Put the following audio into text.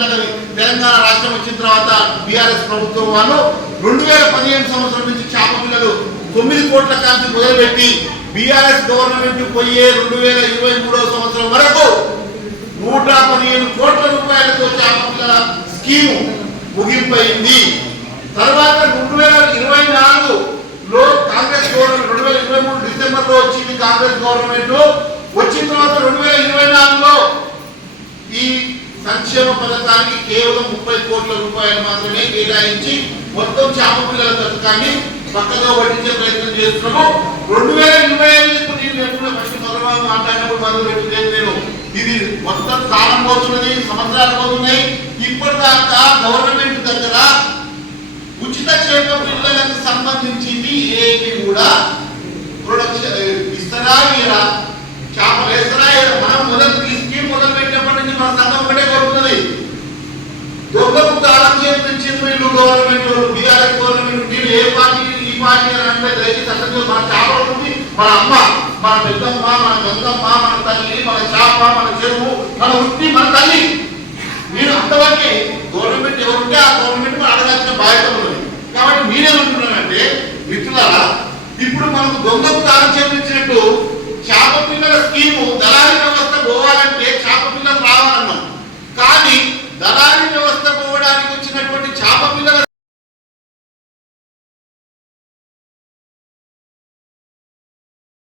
గమనించదగ్గది. తెలంగాణ రాష్ట్రం వచ్చిన తర్వాత బీఆర్ఎస్ ప్రభుత్వం వాళ్ళు 2015 సంవత్సరం నుంచి చేప పిల్లలు 9 కోట్ల కాంతి మొదలుపెట్టి బీఆర్ఎస్ గవర్నమెంట్ పోయే 2023 సంవత్సరం వరకు 115 కోట్ల రూపాయలతో చేప పిల్లల స్కీము ముగింపైంది. తర్వాత 2024లో కాంగ్రెస్ గవర్నమెంట్ 2023 డిసెంబర్లో వచ్చింది కాంగ్రెస్ గవర్నమెంట్. వచ్చిన తర్వాత 2024లో ఈ సంక్షేమ పథకానికి కేవలం 30 కోట్ల రూపాయలు మాత్రమే కేటాయించి మొత్తం చేప పిల్లల పథకాన్ని పక్కగా పట్టించే ప్రయత్నం చేస్తున్నాము. 2025 నేను ఎప్పుడు ఫస్ట్ మొదలు మాట్లాడినప్పుడు మొదలు పెట్టింది నేను ఇది మొత్తం కాలం పోతున్నది, సంవత్సరాలు పోతున్నాయి. ఇప్పటిదాకా గవర్నమెంట్ దగ్గర ఉచిత చేప పిల్లలకు సంబంధించింది ఏమి కూడా ప్రొడక్షన్ ఇస్తారా ఇలా చేపలు వేస్తారా మనం మొదలు ఈ స్కీమ్ మొదలు పెట్టినప్పటి నుంచి మన సంఘం ఒకటే కోరుతుంది. దొంగకు తాళం చేయించింది వీళ్ళు గవర్నమెంట్ బీఆర్ఎస్ గవర్నమెంట్. మీరు ఏ పార్టీ ఈ పార్టీ అని అంటే దయచేసి అసలు మన చేప ఉంది, మన అమ్మ, మన పెద్దమ్మ, మన గంగమ్మ, మన తల్లి, మన చేప, మన చెరువు, మన వృత్తి, మన తల్లి. మీరు అంతవరకు గవర్నమెంట్ ఎవరుంటే ఆ గవర్నమెంట్ మనం అడగాల్సిన బాధ్యత ఉన్నది. కాబట్టి మీరేమంటున్నారంటే మిత్రులారా, ఇప్పుడు మనకు దొంగకు తాళం చేయించినట్టు